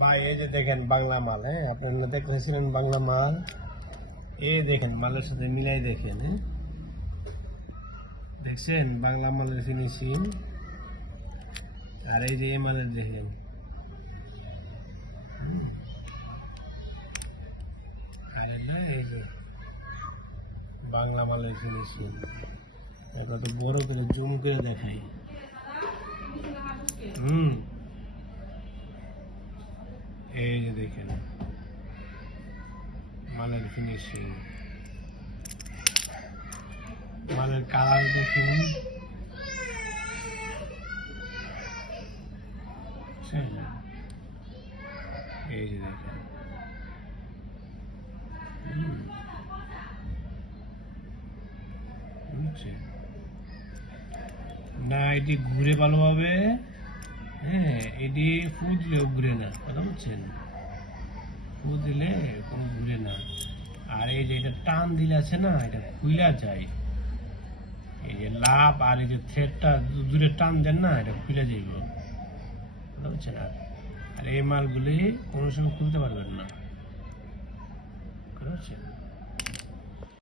ভাই এই যে দেখেন বাংলা মাল, হ্যাঁ আপনারা দেখতেছিলেন বাংলা মাল, এই দেখেন মালের সাথে মিলাই দেখেন, হ্যাঁ দেখছেন বাংলা মালের ফিনিশিং। আর এই যে এই মালের দেখেন, আর এই যে বাংলা মালের ফিনিশিং। এবার তো বড় করে জুম করে দেখাই। এই যে দেখেন মালের ফিনিশিং, মালের কালার দেখুন, এই যে দেখেন না, এটি ঘুরে ভালোভাবে, হ্যাঁ এটি ফু দিলেও ঘুরে না, কথা বলছেন, ফু দিলে কোনো ঘুরে না। আর এই যে এটা টান দিলে আছে না, এটা খুইলা যায়, এই যে লাভ আর এই যে থ্রেডটা দূরে টান দেন না, এটা খুলে যাইব, কথা বলছেন। আর এই মালগুলি কোনো সময় খুলতে পারবেন না, কথা বলছেন।